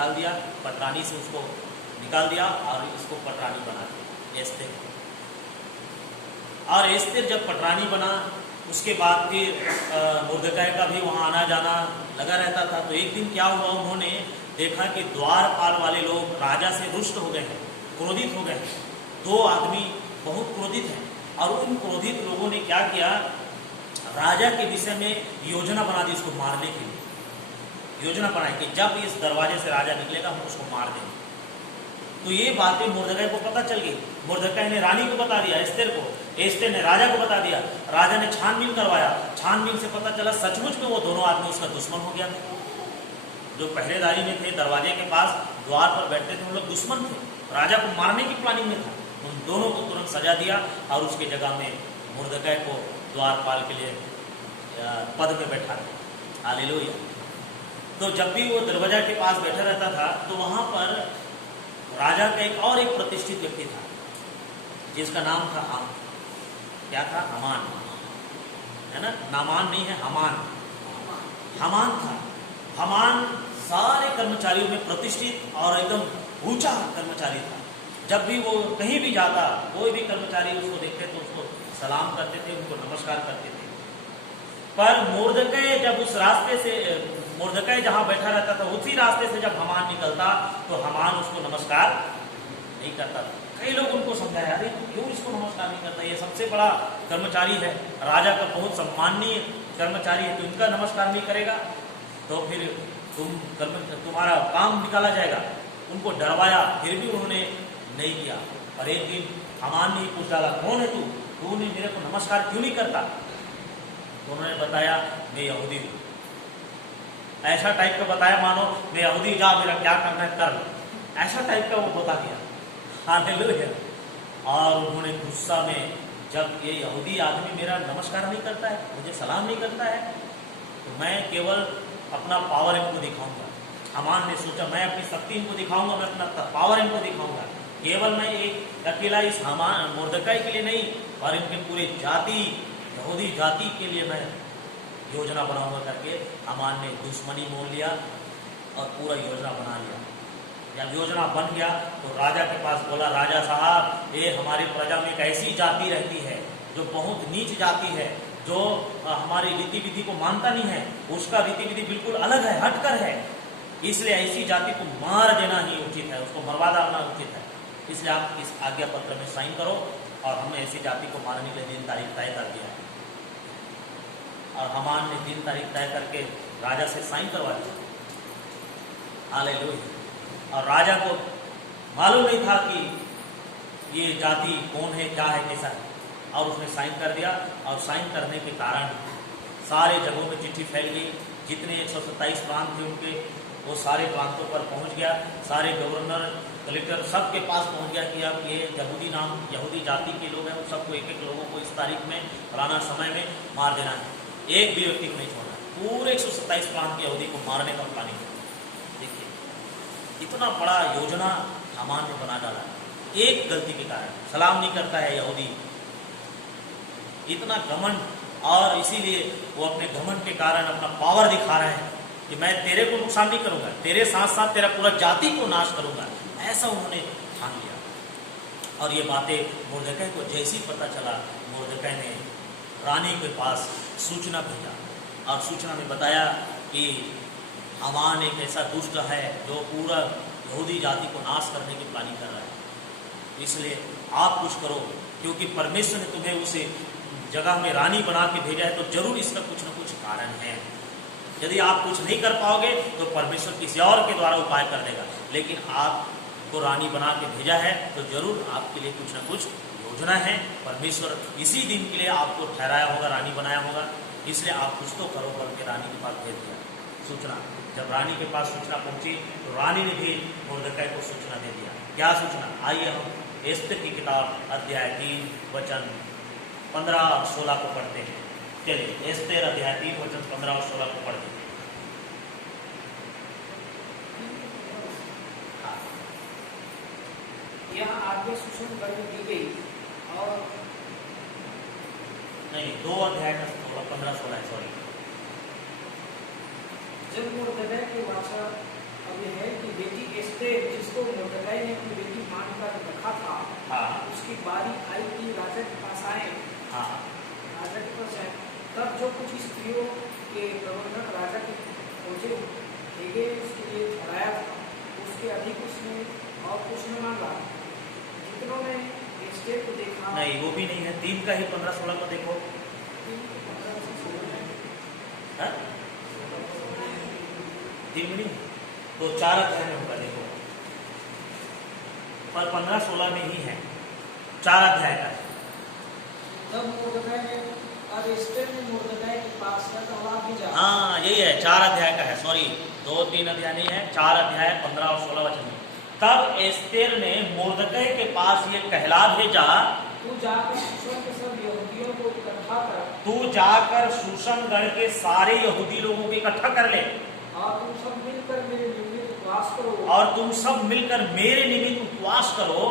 निकाल दिया, पटरानी से उसको निकाल दिया और इसको पटरानी बना दिया एस्तेर। और एस्तेर जब पटरानी बना उसके बाद फिर मुर्दकाई का भी वहाँ आना जाना लगा रहता था। तो एक दिन क्या हुआ, उन्होंने देखा कि द्वारपाल वाले लोग राजा से रुष्ट हो गए हैं, क्रोधित हो गए हैं। दो आदमी बहुत क्रोधित हैं और उन क्रोधित लोगों ने क्या किया, राजा के विषय में योजना बना दी उसको मारने के लिए। योजना बनाई कि जब इस दरवाजे से राजा निकलेगा हम उसको मार देंगे। तो ये बातें मुर्दकाई को पता चल गई। मुर्दकाई ने रानी को बता दिया, एस्तेर को, एस्तेर ने राजा को बता दिया। राजा ने छानबीन करवाया, छानबीन से पता चला सचमुच में वो दोनों आदमी उसका दुश्मन हो गया था। जो पहरेदारी में थे, दरवाजे के पास द्वार पर बैठते थे, उन लोग दुश्मन थे, राजा को मारने की प्लानिंग में था। उन दोनों को तुरंत सजा दिया और उसके जगह में मुर्दकाई को द्वारपाल के लिए पद में बैठा दिया। हालेलुया। तो जब भी वो दरवाजा के पास बैठा रहता था तो वहाँ पर राजा का एक प्रतिष्ठित व्यक्ति था जिसका नाम था क्या था, हमान, है ना, नामान नहीं है, हमान। हमान था। हमान सारे कर्मचारियों में प्रतिष्ठित और एकदम ऊंचा कर्मचारी था। जब भी वो कहीं भी जाता, कोई भी कर्मचारी उसको देखते तो उसको सलाम करते थे, उनको नमस्कार करते थे। पर मुर्दकाई जब उस रास्ते से, मुर्दकाई जहाँ बैठा रहता था उसी रास्ते से जब हमान निकलता तो हमान उसको नमस्कार नहीं करता था। कई लोग उनको समझाया, अरे क्यों इसको नमस्कार नहीं करता, ये सबसे बड़ा कर्मचारी है, राजा का बहुत सम्माननीय कर्मचारी है, तो इनका नमस्कार नहीं करेगा तो फिर तुम्हारा काम निकाला जाएगा। उनको डरवाया, फिर भी उन्होंने नहीं किया। और एक दिन हमान ने पूछ डाला, कौन है तू, तूने मेरे को नमस्कार क्यों नहीं करता? तो उन्होंने बताया, मैं यहूदी हूँ। ऐसा टाइप का बताया मानो मैं यहूदी, जा मेरा क्या करना है कर, ऐसा टाइप का वो बता दिया। हालेलुया। और उन्होंने गुस्सा में, जब ये यहूदी आदमी मेरा नमस्कार नहीं करता है, मुझे सलाम नहीं करता है, तो मैं केवल अपना पावर इनको दिखाऊंगा। हमान ने सोचा, मैं अपनी शक्ति इनको दिखाऊंगा, मैं अपना पावर इनको दिखाऊंगा। केवल मैं एक अकेला इस हमान मुर्दकाई के लिए नहीं, और इनके पूरे जाति, यहूदी जाति के लिए मैं योजना बनाऊंगा करके हमान ने दुश्मनी मोल लिया और पूरा योजना बना लिया। जब योजना बन गया तो राजा के पास बोला, राजा साहब, ये हमारी प्रजा में एक ऐसी जाति रहती है जो बहुत नीच जाति है, जो हमारी रीति विधि को मानता नहीं है, उसका रीति विधि बिल्कुल अलग है, हटकर है, इसलिए ऐसी जाति को मार देना ही उचित है, उसको मरवा डालना उचित है। इसलिए आप इस आज्ञा पत्र में साइन करो। और हमने ऐसी जाति को मारने के लिए दिन तारीख तय कर दिया। और हमान ने दिन तारीख तय करके राजा से साइन करवा दिया। हालेलुया। और राजा को मालूम नहीं था कि ये जाति कौन है, क्या है, कैसा है, और उसने साइन कर दिया। और साइन करने के कारण सारे जगहों में चिट्ठी फैल गई। जितने 127 प्रांत थे उनके, वो सारे प्रांतों पर पहुंच गया। सारे गवर्नर, कलेक्टर सबके पास पहुंच गया कि अब ये यहूदी जाति के लोग हैं, उन सबको एक एक लोगों को इस तारीख में, फलाना समय में मार देना है, एक भी व्यक्ति को नहीं छोड़ना। पूरे 127 प्रांत के यहूदी को मारने का प्लानिंग। देखिए इतना बड़ा योजना हमान ने बना डाला, एक गलती के कारण। सलाम नहीं करता है यहूदी, इतना घमंड, और इसीलिए वो अपने घमंड के कारण अपना पावर दिखा रहे हैं कि मैं तेरे को नुकसान नहीं करूंगा, तेरे साथ साथ तेरा पूरा जाति को नाश करूंगा, ऐसा उन्होंने ठान लिया। और ये बातें मुर्दकाई को जैसे ही पता चला, मुर्दकाई ने रानी के पास सूचना भेजा और सूचना में बताया कि हमान एक ऐसा दुष्ट है जो पूरा यहूदी जाति को नाश करने की प्लानिंग कर रहा है, इसलिए आप कुछ करो, क्योंकि परमेश्वर ने तुम्हें उसे जगह में रानी बना के भेजा है, तो जरूर इसका कुछ न कुछ कारण है। यदि आप कुछ नहीं कर पाओगे तो परमेश्वर किसी और के द्वारा उपाय कर देगा, लेकिन आपको रानी बना के भेजा है तो जरूर आपके लिए कुछ न कुछ योजना है। परमेश्वर इसी दिन के लिए आपको ठहराया होगा, रानी बनाया होगा, इसलिए आप कुछ तो करो करके रानी के पास भेज दिया सूचना। जब रानी के पास सूचना पहुंची तो रानी ने भी मुर्दकाई को सूचना दे दिया। क्या सूचना? आइए हम एस्तेर की किताब अध्याय 3 वचन 15 और 16 को पढ़ते हैं। चलिए एस्तेर अध्याय 3 वचन 15 और 16 को पढ़ते हैं। यहाँ आगे सूचना करके दी गई और नहीं, 2 अध्याय का 15-16 सॉरी। जब मुर्दकाई की वाचा अब यह है कि बेटी उसने और कुछ न मांगा। जितनों ने एस्टेर को देखा, नहीं, वो भी नहीं है। 3 का ही 15-16 को देखो। हाँ? 3 में नहीं तो 4 अध्याय में होगा, देखो। पर 15-16 में ही है, 4 अध्याय का है। तब मुर्दकै ने और एस्टेर ने मुर्दकै के पास यह कहला भेजा। हाँ, यही है, 4 अध्याय का है। सॉरी, 2-3 अध्याय नहीं है, 4 अध्याय 15 और 16 वचन में। तब एस्तेर ने मुर्दकै के पास ये कहला भेजा, तू जाकर शूशन के सब यहूदियों को इकट्ठा कर, तू जाकर शूशनगढ़ के सारे यहूदी लोगों को इकट्ठा कर ले, और तुम सब मिलकर मेरे निमित्त उपवास करो। और तुम सब मिलकर मेरे निमित्त उपवास करो।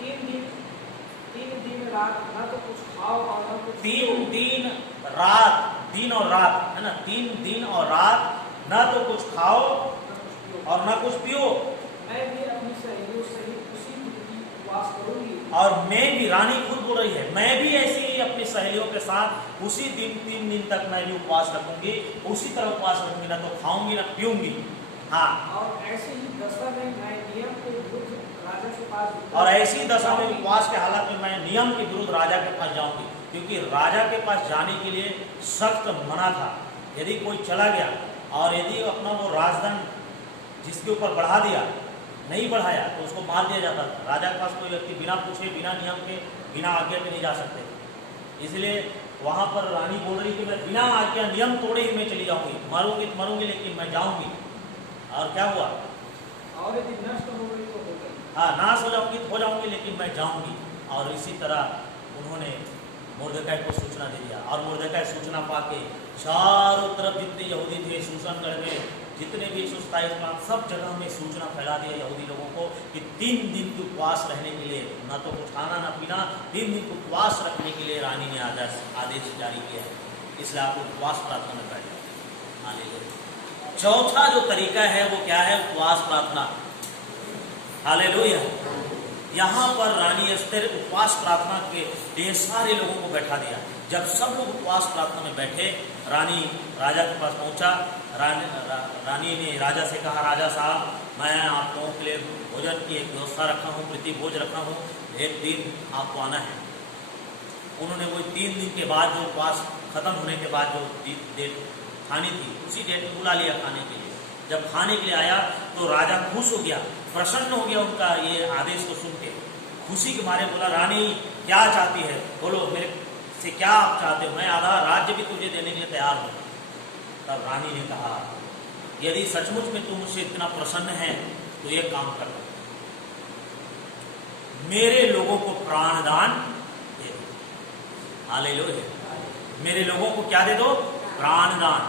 3 दिन रात न तो कुछ खाओ और न कुछ 3 दिन रात, दिन और रात है ना, 3 दिन और रात न तो कुछ खाओ पियो। और न कुछ पियो। मैं भी अपनी सहेलियों सहित उसी दिन की उपवास करूंगी। और मैं भी, रानी खुद बोल रही है, मैं भी ऐसे ही अपनी सहेलियों के साथ उसी दिन 3 दिन तक मैं भी उपवास रखूंगी, उसी तरह उपवास रखूंगी, ना तो खाऊंगी ना पीऊंगी। हाँ, और ऐसे ही दशा में मैं नियम के विरुद्ध राजा के पास, और ऐसी दशा में उपवास के हालत में मैं नियम के विरुद्ध राजा के पास जाऊंगी, क्योंकि राजा के पास जाने के लिए सख्त मना था। यदि कोई चला गया और यदि अपना वो राजदंड जिसके ऊपर बढ़ा दिया, नहीं बढ़ाया, तो उसको मार दिया जाता था। राजा के पास कोई व्यक्ति बिना पूछे, बिना नियम के, बिना आज्ञा के नहीं जा सकते। इसलिए वहां पर रानी बोल रही कि मैं बिना आज्ञा नियम तोड़े ही मैं चली जाऊंगी, मरूंगी तो मरूंगी, लेकिन मैं जाऊंगी। और क्या हुआ? और यदि नष्ट हो गई तो हो गई। हाँ, नाश हो जाऊंगी तो हो जाऊंगी, लेकिन मैं जाऊंगी। और इसी तरह उन्होंने मुर्दकै को सूचना दे दिया, और मुर्दकै सूचना पाके चारों तरफ जितने यहूदी थे शूशनगढ़ में, जितने भी 127 प्रांत, सब जगह में सूचना फैला दिया यहूदी लोगों को कि 3 दिन के उपवास रहने के लिए, न तो कुछ खाना न पीना, 3 दिन के उपवास रखने के लिए रानी ने आदेश जारी किया है। इसलिए आप उपवास प्रार्थना में बैठ जाओ। हालेलुया। चौथा जो तरीका है वो क्या है? उपवास प्रार्थना। हालेलुया। यहाँ पर रानी एस्तेर उपवास प्रार्थना के लिए सारे लोगों को बैठा दिया। जब सब लोग उपवास प्रार्थना में बैठे, रानी राजा के पास पहुंचा। रानी ने राजा से कहा, राजा साहब, मैं आप लोगों के लिए भोजन की एक व्यवस्था रखा हूँ, प्रीति भोज रखा हूँ, एक दिन आपको आना है। उन्होंने वो 3 दिन के बाद, जो उपवास खत्म होने के बाद जो डेट खानी थी, उसी डेट में बुला लिया खाने के लिए। जब खाने के लिए आया तो राजा खुश हो गया, प्रसन्न हो गया उनका ये आदेश को सुन के। खुशी के मारे बोला, रानी क्या चाहती है, बोलो, मेरे से क्या आप चाहते हो? मैं आधा राज्य भी तुझे देने के लिए तैयार हूँ। तब रानी ने कहा, यदि सचमुच में तुम मुझसे इतना प्रसन्न है तो ये काम कर दो, मेरे लोगों को प्राणदान दे दो। हालेलुया। मेरे लोगों को क्या दे दो? प्राणदान।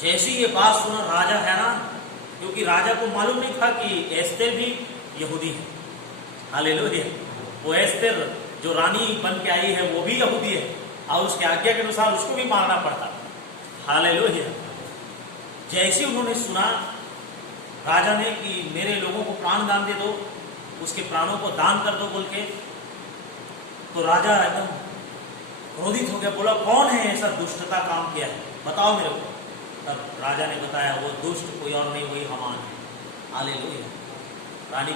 जैसी ये बात सुना राजा हैरान, क्योंकि राजा को मालूम नहीं था कि एस्तेर भी यहूदी है। हालेलुया। वो एस्तेर जो रानी बन के आई है वो भी यहूदी है, और उसके आज्ञा के अनुसार उसको भी मारना पड़ता। हालेलुया। जैसे उन्होंने सुना राजा ने कि मेरे लोगों को प्राण दान दे दो, उसके प्राणों को दान कर दो बोल के, तो राजा एकदम क्रोधित हो गया। बोला, कौन है ऐसा दुष्टता काम किया है, बताओ मेरे को। तब राजा ने बताया, वो दुष्ट कोई और नहीं, वही हामान है। हालेलुया। रानी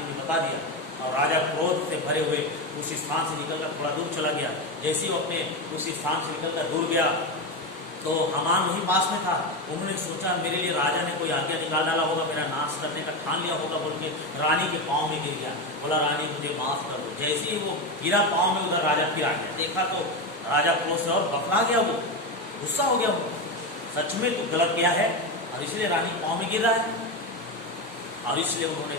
ने बता दिया, और राजा क्रोध से भरे हुए उस स्थान से निकलकर थोड़ा दूर चला गया। जैसे ही वो अपने उस स्थान से निकलकर दूर गया तो हामान वहीं पास में था। उन्होंने सोचा, मेरे लिए राजा ने कोई आज्ञा निकाल डाला होगा, मेरा नाश करने का ठान लिया होगा बोल के रानी के पाँव में गिर गया। बोला, रानी मुझे माफ कर दो। जैसे ही वो गिरा पाँव में, उधर राजा फिर आ गया। देखा तो राजा क्रोध से और बखला गया, वो गुस्सा हो गया। वो सच में तो गलत किया है, और इसलिए रानी पाँव में गिर रहा है। और इसलिए उन्होंने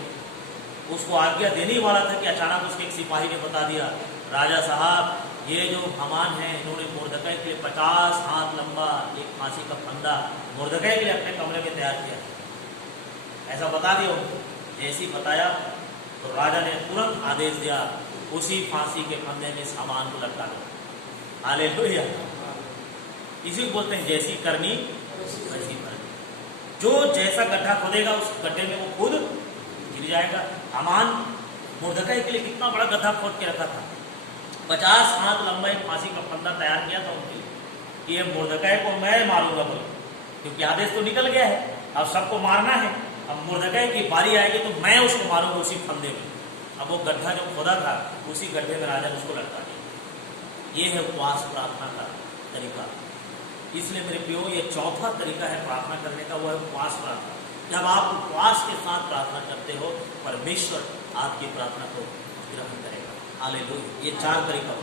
उसको आज्ञा देने वाला था कि अचानक उसके एक सिपाही ने बता दिया, राजा साहब, ये जो हामान है, इन्होंने मुर्दकै के लिए 50 हाथ लंबा एक फांसी का फंदा मुर्दकै के लिए अपने कमरे में तैयार किया। ऐसा बता दिया उनको। जैसे ही बताया तो राजा ने तुरंत आदेश दिया, उसी फांसी के फंदे में हामान को लटका दो। हालेलुया। इसी को बोलते हैं, जैसी करनी वैसी भरनी। जो जैसा गड्ढा खोदेगा उस गड्ढे में वो खुद गिर जाएगा। हामान मुर्दकै के लिए कितना बड़ा गड्ढा खोद के रखा था। 50 हाथ लंबा एक फांसी का फंदा तैयार किया था उनके लिए कि ये मुर्दकै को मैं मारूंगा बोले, क्योंकि आदेश तो निकल गया है, अब सबको मारना है। अब मुर्दकै की बारी आएगी तो मैं उसको मारूंगा उसी फंदे में। अब वो गड्ढा जो खोदा था उसी गड्ढे में राजा ने उसको लटका दिया। ये है उपवास प्रार्थना का तरीका। इसलिए मेरे प्रियो, ये चौथा तरीका है प्रार्थना करने का, वो है उपवास प्रार्थना। जब आप उपवास के साथ प्रार्थना करते हो, परमेश्वर आपकी प्रार्थना को ग्रहण करेगा। हालेलुया। ये 4 तरीका हो।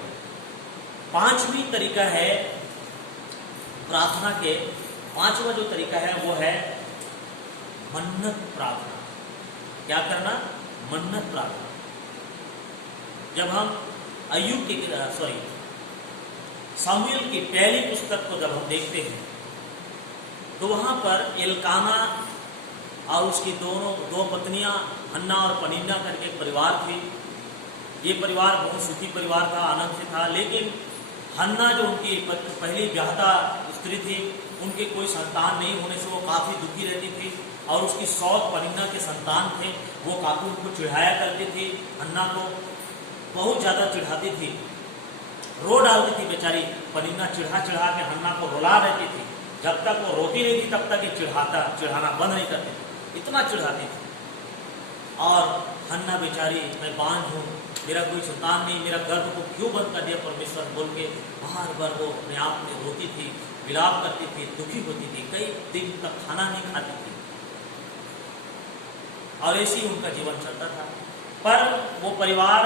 5वीं तरीका है प्रार्थना के, 5वां जो तरीका है वो है मन्नत प्रार्थना। क्या करना? मन्नत प्रार्थना। जब हम अय्यूब की सामुएल की पहली पुस्तक को जब हम देखते हैं तो वहां पर एल्काना और उसकी दो पत्नियां हन्ना और पनिन्ना करके एक परिवार थे। ये परिवार बहुत सुखी परिवार था, आनंद से था। लेकिन हन्ना जो उनकी पहली ब्याहता स्त्री थी, उनके कोई संतान नहीं होने से वो काफ़ी दुखी रहती थी। और उसकी सौत पनिन्ना के संतान थे, वो काफ़ी उनको चिढ़ाया करती थी। हन्ना को बहुत ज़्यादा चिढ़ाती थी, रो डालती थी बेचारी। पनिन्ना चिढ़ा चिढ़ा के हन्ना को रुला रहती थी। जब तक वो रोती नहीं थी तब तक ये चिढ़ाना बंद नहीं करती थी, इतना चिढ़ाती थी। और हन्ना बेचारी, मैं बांझ हूँ, मेरा कोई संतान नहीं, मेरा गर्भ को क्यों बंद कर दिया परमेश्वर बोल के बार बार वो अपने आप में रोती थी, विलाप करती थी, दुखी होती थी। कई दिन तक खाना नहीं खाती थी और ऐसे ही उनका जीवन चलता था। पर वो परिवार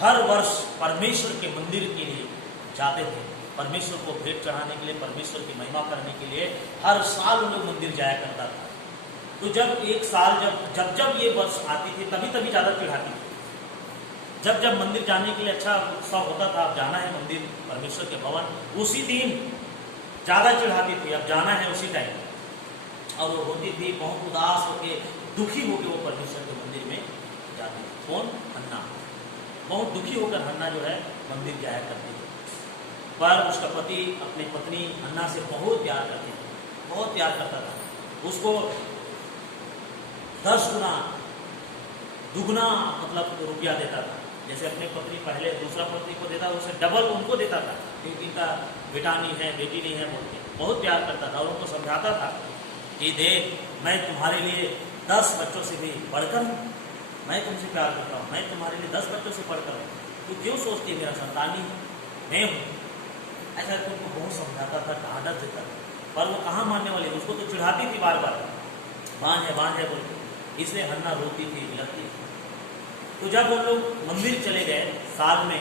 हर वर्ष परमेश्वर के मंदिर के लिए जाते थे, परमेश्वर को भेंट चढ़ाने के लिए, परमेश्वर की महिमा करने के लिए हर साल उन लोग मंदिर जाया करता था। तो जब एक साल जब ये वर्ष आती थी तभी ज़्यादा चिढ़ाती थी। जब मंदिर जाने के लिए अच्छा उत्सव होता था, अब जाना है मंदिर परमेश्वर के भवन, उसी दिन ज़्यादा चिढ़ाती थी, अब जाना है उसी टाइम। और वो होती थी बहुत उदास होके, दुखी होकर वो परमेश्वर के मंदिर में जाती थी। कौन? हन्ना। बहुत दुखी होकर हन्ना जो है मंदिर जाया करती थी। पर उसका पति अपनी पत्नी हन्ना से बहुत प्यार करती थी, बहुत प्यार करता था। उसको 10 गुना दुगना मतलब रुपया देता था। जैसे अपनी पत्नी पहले दूसरा पत्नी को देता, उससे डबल उनको देता था, क्योंकि इनका बेटा नहीं है, बेटी नहीं है बोल के बहुत प्यार करता था। और उनको समझाता था कि देख, मैं तुम्हारे लिए 10 बच्चों से भी बढ़कर हूँ, मैं तुमसे प्यार करता हूँ, मैं तुम्हारे लिए 10 बच्चों से बढ़कर हूँ। तू क्यों सोचती है मेरा संतान ही मैं हूँ? ऐसा तुमको बहुत समझाता था, डांटता देता था। पर वो कहाँ मानने वाली, उसको तो चिढ़ाती थी बार बार, बांझ है बोल के। इसलिए हन्ना रोती थी, बिलखती थी। तो जब हम लोग मंदिर चले गए साल में,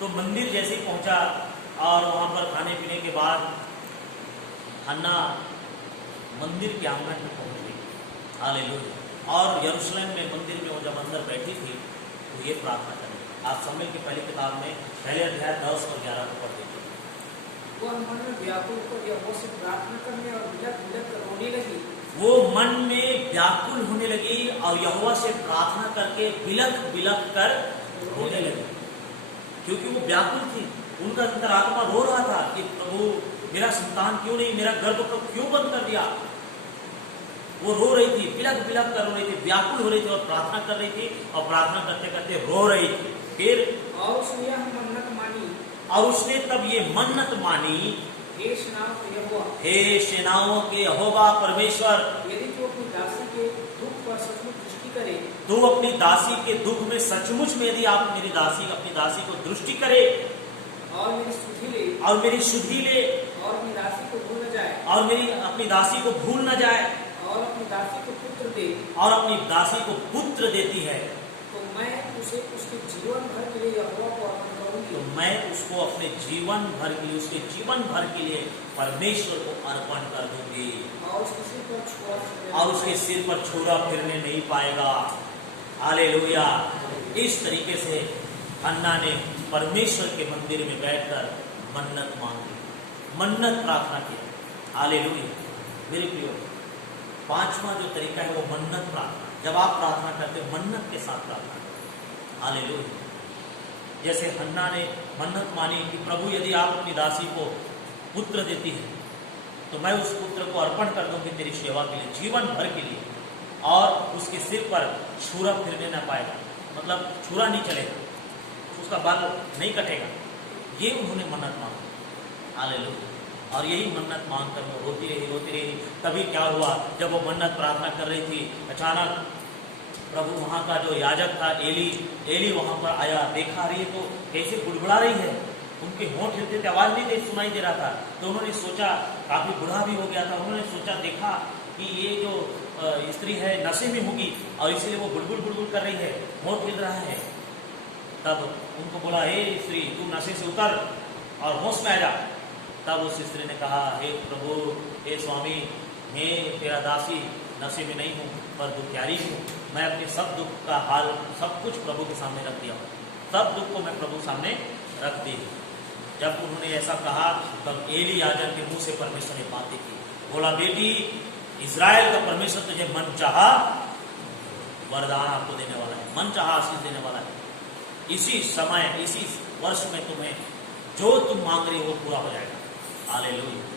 तो मंदिर जैसे ही पहुंचा और वहाँ पर खाने पीने के बाद हन्ना मंदिर के आंगन में पहुंच गई। हालेलुया। और यरूशलेम में मंदिर में वो जब अंदर बैठी थी तो ये प्रार्थना करें। आप सामुएल की पहली किताब में पहले अध्याय 10 और 11 को पढ़ देखिए। वो मन में व्याकुल होकर यहोवा से प्रार्थना करने और बिलख बिलख कर रोने लगी। वो मन में व्याकुल होने लगी और यहोवा से प्रार्थना करके बिलख बिलख कर रोने लगी, क्योंकि वो व्याकुल थी। उनका अंतरात्मा रो रहा था कि प्रभु, मेरा संतान क्यों नहीं, मेरा गर्भ को क्यों बंद कर दिया। वो रो रही थी, बिलख बिलख कर रो रही थी, व्याकुल हो रही थी और प्रार्थना कर रही थी, और प्रार्थना करते करते रो रही थी। फिर और उसने यह मन्नत मानी, और उसने तब ये मन्नत मानी, हे सेनाओं के यहोवा, हे सेनाओं के यहोवा परमेश्वर, यदि तू अपनी दासी के दुख पर सचमुच दृष्टि करे, तू अपनी दासी के दुख में सचमुच में यदि आप अपनी दासी को दृष्टि करे और मेरी सुधि ले, और मेरी सुधि ले, और अपनी दासी को भूल न जाए, और मेरी अपनी दासी को भूल न जाए, और अपनी दासी को पुत्र दे, और अपनी दासी को पुत्र देती है, तो मैं उसे उसके जीवन भर के लिए यहोवा को अर्पण करूंगी। तो मैं उसको अपने जीवन भर के लिए, उसके जीवन भर के लिए परमेश्वर को अर्पण कर दूंगी, और उसके सिर पर छुरा, और उसके सिर पर छुरा फिरने नहीं पाएगा। हालेलुया। इस तरीके से हन्ना ने परमेश्वर के मंदिर में बैठकर मन्नत मांगी, मन्नत प्रार्थना की। हालेलुया। मेरे प्रियो, 5वां जो तरीका है वो मन्नत प्रार्थना। जब आप प्रार्थना करते हो मन्नत के साथ प्रार्थना करें। हालेलुया। जैसे हन्ना ने मन्नत मानी कि प्रभु, यदि आप अपनी दासी को पुत्र देती है तो मैं उस पुत्र को अर्पण कर दूंगी तेरी सेवा के लिए, जीवन भर के लिए, और उसके सिर पर छुरा फिरने न पाएगा, मतलब छुरा नहीं चलेगा, उसका बाल नहीं कटेगा। ये उन्होंने मन्नत मांगी। हालेलुया। और यही मन्नत मांग कर वो रोती रही। तभी क्या हुआ, जब वो मन्नत प्रार्थना कर रही थी, अचानक प्रभु वहाँ का जो याजक था एली वहाँ पर आया, देखा रही है तो कैसे बुड़बुड़ा रही है, उनके होंठ हिलते थे, आवाज नहीं सुनाई दे रहा था। तो उन्होंने सोचा, काफी बूढ़ा भी हो गया था, उन्होंने सोचा, देखा कि ये जो स्त्री है नशे में होगी और इसलिए वो बुड़बुड़ कर रही है, होंठ हिल रहा है। तब उनको बोला, हे स्त्री, तू नशे से उतर और होश में आ जा। तब उस स्त्री ने कहा, हे प्रभु, हे स्वामी, मैं तेरा दासी नशे में नहीं हूँ पर दुखियारी हूँ। मैं अपने सब दुख का हाल सब कुछ प्रभु के सामने रख दिया हूँ, सब दुख को मैं प्रभु सामने रख दी। जब उन्होंने ऐसा कहा तब एली याजक के मुंह से परमेश्वर ने बातें की, बोला, बेटी, इज़राइल का परमेश्वर तुझे मन चाहा वरदान आपको देने वाला है, मन चाहा आशीष देने वाला है। इसी समय, इसी वर्ष में तुम्हें जो तुम मांग रहे हो वो पूरा हो जाएगा। हालेलुया।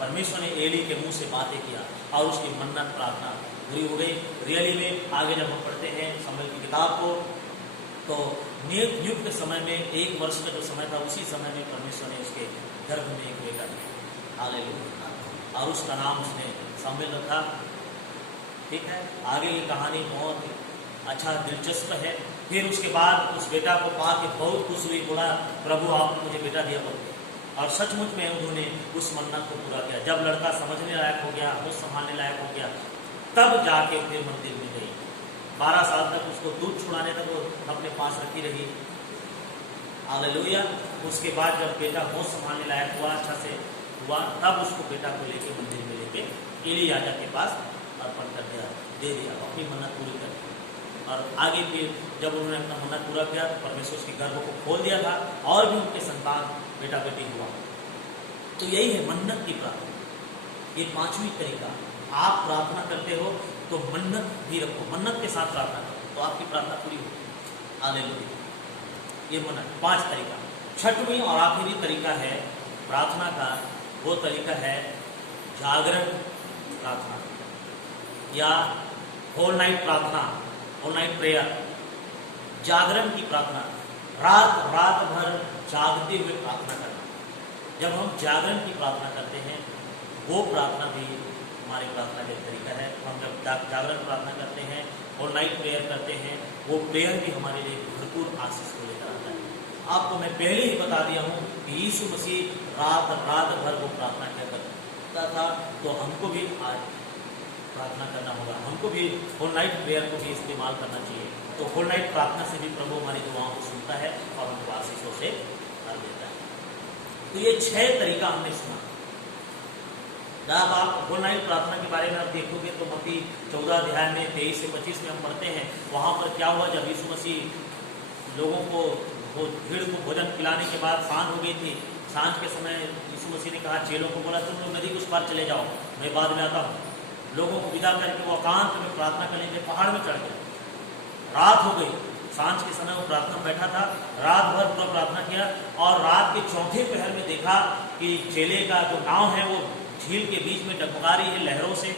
परमेश्वर ने एली के मुंह से बातें किया और उसकी मन्नत प्रार्थना पूरी हो गई। रियली में आगे जब हम पढ़ते हैं शमूएल की किताब को, तो नियुक्त समय में 1 वर्ष का जो समय था, उसी समय में परमेश्वर ने उसके गर्भ में एक बेटा दिया। हालेलुया। और उसका नाम उसने शमूएल रखा। ठीक है, आगे ये कहानी बहुत अच्छा दिलचस्प है। फिर उसके बाद उस बेटा को पा के बहुत खुश हुई, बोला, प्रभु आपने मुझे बेटा दिया बोल। और सचमुच में उन्होंने उस मन्नत को पूरा किया। जब लड़का समझने लायक हो गया, होश संभालने लायक हो गया, तब जाके फिर मंदिर में गई। 12 साल तक उसको दूध छुड़ाने तक वो अपने पास रखी रही। हालेलुया। उसके बाद जब बेटा होश संभालने लायक हुआ, अच्छा से हुआ, तब उसको बेटा को लेके मंदिर में लेके एली याजक के पास अर्पण कर दिया, दे दिया, अपनी मन्नत पूरी कर दी। और आगे फिर जब उन्होंने अपना मन्नत पूरा किया, परमेश्वर उसके गर्भ को खोल दिया था और भी उनके संतान बेटा बेटी हुआ। तो यही है मन्नत की प्रार्थना। ये 5वीं तरीका, आप प्रार्थना करते हो तो मन्नत भी रखो, मन्नत के साथ प्रार्थना करो तो आपकी प्रार्थना पूरी होगी। हालेलुया। ये मन्नत 5 तरीका। 6वां और आखिरी तरीका है प्रार्थना का, वो तरीका है जागरण प्रार्थना या होल नाइट प्रार्थना, होल नाइट प्रेयर। जागरण की प्रार्थना, रात भर जागते हुए प्रार्थना करना। जब हम जागरण की प्रार्थना करते हैं, वो प्रार्थना भी हमारी प्रार्थना का एक तरीका है। हम जब जागरण प्रार्थना करते हैं, होल नाइट प्रेयर करते हैं, वो प्रेयर भी हमारे लिए भरपूर आशीष को लेकर आता है। आपको मैं पहले ही बता दिया हूँ कि यीशु मसीह रात भर वो प्रार्थना किया करता था, तो हमको भी आज प्रार्थना करना होगा, हमको भी होल नाइट प्रेयर को भी इस्तेमाल करना चाहिए। तो होल नाइट प्रार्थना से भी प्रभु हमारी दुआओं को सुनता है और हमको आशीषों से भर देता है। तो ये 6 तरीका हमने सुना। जब आप होल नाइट प्रार्थना के बारे में आप देखोगे तो मत्ती 14 अध्याय में 23 से 25 में हम पढ़ते हैं, वहाँ पर क्या हुआ, जब यीशु मसीह लोगों को वो भीड़ को भोजन पिलाने के बाद सांझ हो गई थी। सांझ के समय यीशु मसीह ने कहा, चेलों को बोला, तुम लोग नदी के उस पार चले जाओ, मैं बाद में आता हूँ। लोगों को विदा करके वो एकांत में प्रार्थना करने के पहाड़ में चढ़ गए। रात हो गई, सांझ के समय वो प्रार्थना में बैठा था, रात भर पूरा प्रार्थना किया और रात के 4थे पहर में देखा कि चेले का जो नाव है वो झील के बीच में डगमगा रही है लहरों से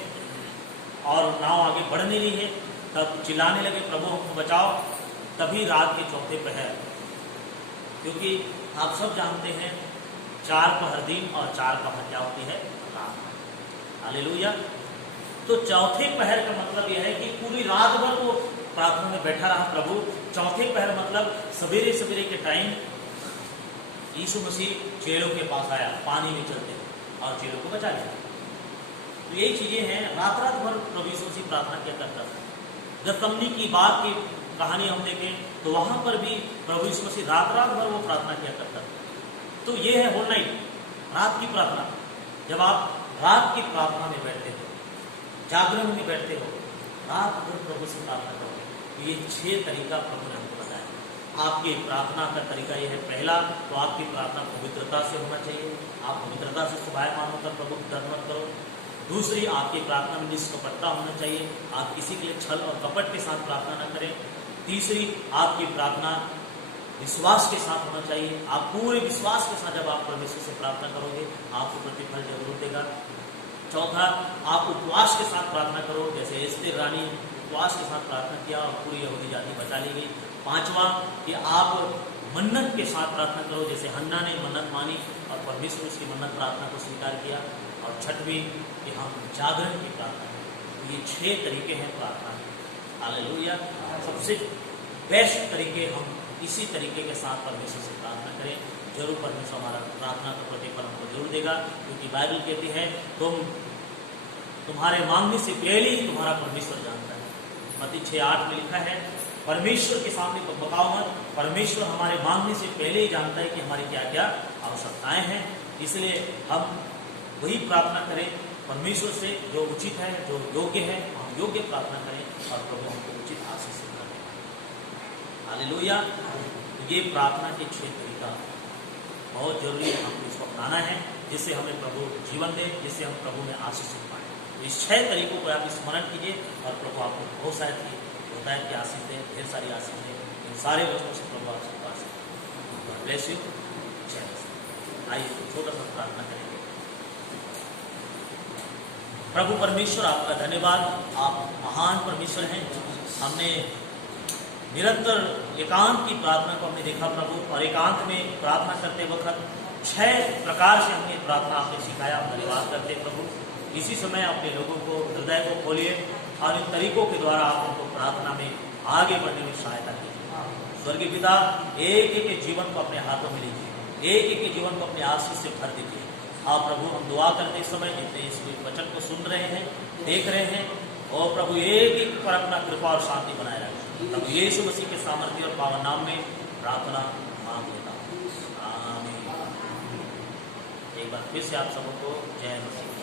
और नाव आगे बढ़ नहीं रही है। तब चिल्लाने लगे, प्रभु हमको बचाओ। तभी रात के 4थे पहर, क्योंकि आप सब जानते हैं 4 पहर दिन और 4 पहर क्या होती है, रात। हालेलुया। तो 4थे पहर का मतलब यह है कि पूरी रात भर वो प्रार्थना में बैठा रहा प्रभु। 4थे पहर मतलब सवेरे सवेरे के टाइम यीशु मसीह चेलों के पास आया, पानी में चलते और चेलों को बचा लिया। तो यही चीजें हैं। रात भर प्रभु यीशु मसीह प्रार्थना किया करता था। गतसमनी की बात की कहानी हम देखें तो वहां पर भी प्रभु यीशु मसीह रात भर वो प्रार्थना किया करता था। तो ये है होल नाइट, रात की प्रार्थना। जब आप रात की प्रार्थना में बैठते हो, जागरण में बैठते हो, रात भर प्रभु से प्रार्थना करोगे, तो ये 6 तरीका प्रभु ने हमको बताया। आपकी प्रार्थना का तरीका ये है, पहला तो आपकी प्रार्थना पवित्रता से होना चाहिए। आप पवित्रता से शोभायमान होकर प्रभु की धन्यवाद करो। दूसरी, आपकी प्रार्थना में निष्कपटता होना चाहिए, आप किसी के लिए छल और कपट के साथ प्रार्थना न करें। तीसरी, आपकी प्रार्थना विश्वास के साथ होना चाहिए। आप पूरे विश्वास के साथ जब आप परमेश्वर से प्रार्थना करोगे, आपको प्रतिफल जरूर देगा। चौथा, आप उपवास के साथ प्रार्थना करो, जैसे एस्तेर रानी उपवास के साथ प्रार्थना किया और पूरी यहूदी जाति बचा ली गई। 5वां, कि आप मन्नत के साथ प्रार्थना करो, जैसे हन्ना ने मन्नत मानी और परमेश्वर उसकी मन्नत प्रार्थना को स्वीकार किया। और छठवीं कि हम जागरण की प्रार्थना करें। ये 6 तरीके हैं प्रार्थना के। हालेलुया। सबसे बेस्ट तरीके हम इसी तरीके के साथ परमेश्वर से प्रार्थना करें, जरूर परमेश्वर हमारा प्रार्थना का प्रतिफल हमको जरूर देगा, क्योंकि बाइबल कहती है तुम्हारे मांगने से पहले ही तुम्हारा परमेश्वर जानता है। मत्ती 6:8 में लिखा है, परमेश्वर के सामने तो बकाओ मत, परमेश्वर हमारे मांगने से पहले ही जानता है कि हमारी क्या क्या आवश्यकताएं हैं। इसलिए हम वही प्रार्थना करें परमेश्वर से जो उचित है, जो योग्य है, हम योग्य प्रार्थना करें और प्रभु हमको उचित आशीष करें। हालेलुया। ये प्रार्थना के 6 तरीका बहुत जरूरी है, हमको इसको अपनाना है, जिससे हमें प्रभु जीवन दे, जिससे हम प्रभु में आशीष पाएं। इस 6 तरीकों को आप स्मरण कीजिए और प्रभु आपको बहुत सारी होता है कि आशीष दें, ढेर सारी आशीष दें। इन सारे वचनों से प्रभु आपसे आशीष ब्लेस यू। आइए छोटा सा प्रार्थना करेंगे। प्रभु परमेश्वर आपका धन्यवाद, आप महान परमेश्वर हैं। हमने निरंतर एकांत की प्रार्थना को हमने देखा प्रभु, और एकांत में प्रार्थना करते वक्त 6 प्रकार से हमने प्रार्थना आपने सिखाया। हम धन्यवाद करते प्रभु। इसी समय अपने लोगों को हृदय को खोलिए और इन तरीकों के द्वारा आप उनको प्रार्थना में आगे बढ़ने में सहायता कीजिए। स्वर्गीय पिता, एक एक के जीवन को अपने हाथों में लीजिए, एक एक के जीवन को अपने आशीष से भर दीजिए। आप प्रभु हम दुआ करते समय जितने इस वचन को सुन रहे हैं, देख रहे हैं, और प्रभु एक एक पर अपना कृपा और शांति बनाए रखें। प्रभु यीशु मसीह के सामर्थ्य और पावन नाम में प्रार्थना मांग लेता हूँ, आमीन। एक बार फिर से आप सबको जय मसीह।